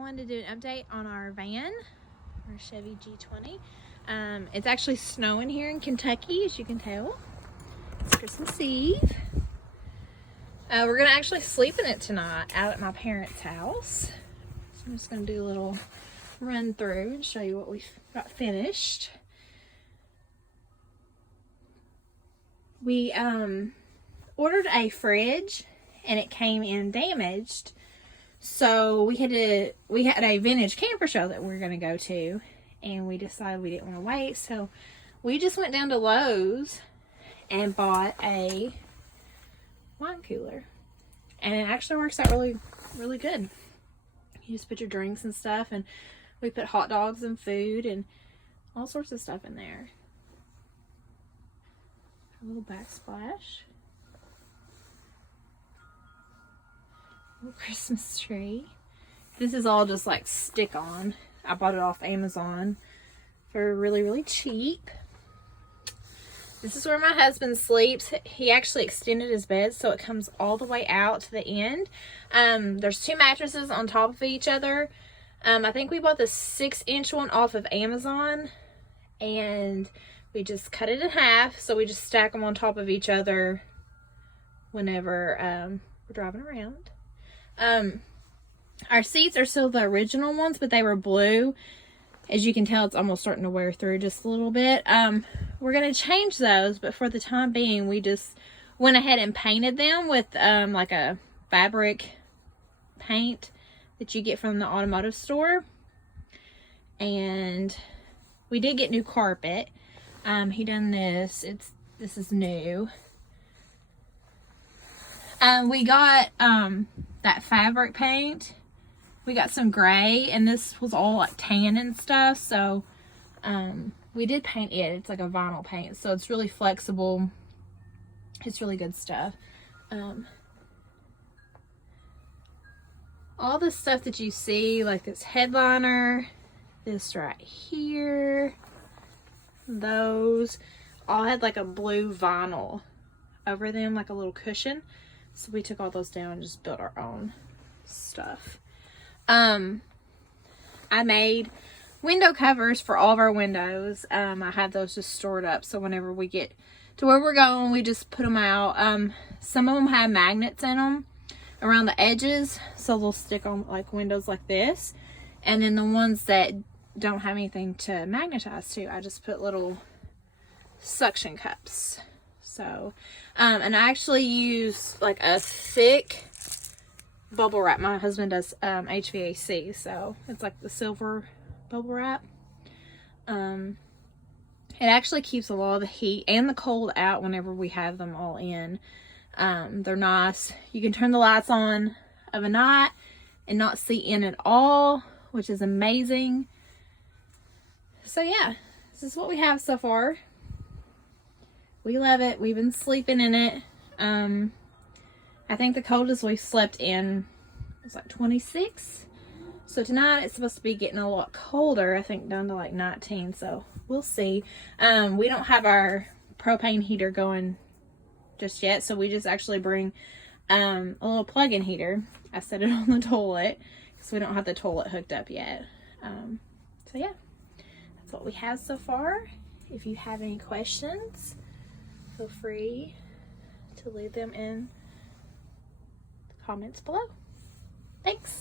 wanted to do an update on our van, our Chevy G20. It's actually snowing here in Kentucky, as you can tell. It's Christmas Eve. We're gonna actually sleep in it tonight out at my parents' house. So I'm just gonna do a little run through and show you what we've got finished. We ordered a fridge and it came in damaged. So we had a vintage camper show that we were going to go to, and we decided we didn't want to wait. So we just went down to Lowe's and bought a wine cooler. And it actually works out really, really good. You just put your drinks and stuff, and we put hot dogs and food and all sorts of stuff in there. A little backsplash. Little Christmas tree. This is all just like stick on. I bought it off Amazon for really, really cheap. This is where my husband sleeps. He actually extended his bed so it comes all the way out to the end. There's two mattresses on top of each other. I think we bought the 6-inch one off of Amazon, and we just cut it in half, so we just stack them on top of each other whenever we're driving around. Our seats are still the original ones, but they were blue. As you can tell, it's almost starting to wear through just a little bit. We're going to change those, but for the time being, we just went ahead and painted them with like a fabric paint that you get from the automotive store. And we did get new carpet. He done this. This is new. We got that fabric paint. We got some gray, and this was all like tan and stuff. So we did paint it. It's like a vinyl paint, so it's really flexible. It's really good stuff. All the stuff that you see, like this headliner, this right here, those all had like a blue vinyl over them, like a little cushion. So we took all those down and just built our own stuff. I made window covers for all of our windows. I have those just stored up, so whenever we get to where we're going, we just put them out. Some of them have magnets in them around the edges, so they'll stick on like windows like this. And then the ones that don't have anything to magnetize to, I just put little suction cups. So, and I actually use like a thick bubble wrap. My husband does HVAC, so it's like the silver bubble wrap. It actually keeps a lot of the heat and the cold out whenever we have them all in. They're nice. You can turn the lights on of a night and not see in at all, which is amazing. So yeah, this is what we have so far. We love it. We've been sleeping in it. I think the coldest we've slept in was like 26. So tonight it's supposed to be getting a lot colder. I think down to like 19. So we'll see. We don't have our propane heater going just yet. So we just actually bring a little plug-in heater. I set it on the toilet because we don't have the toilet hooked up yet. So yeah, that's what we have so far. If you have any questions, feel free to leave them in the comments below. Thanks.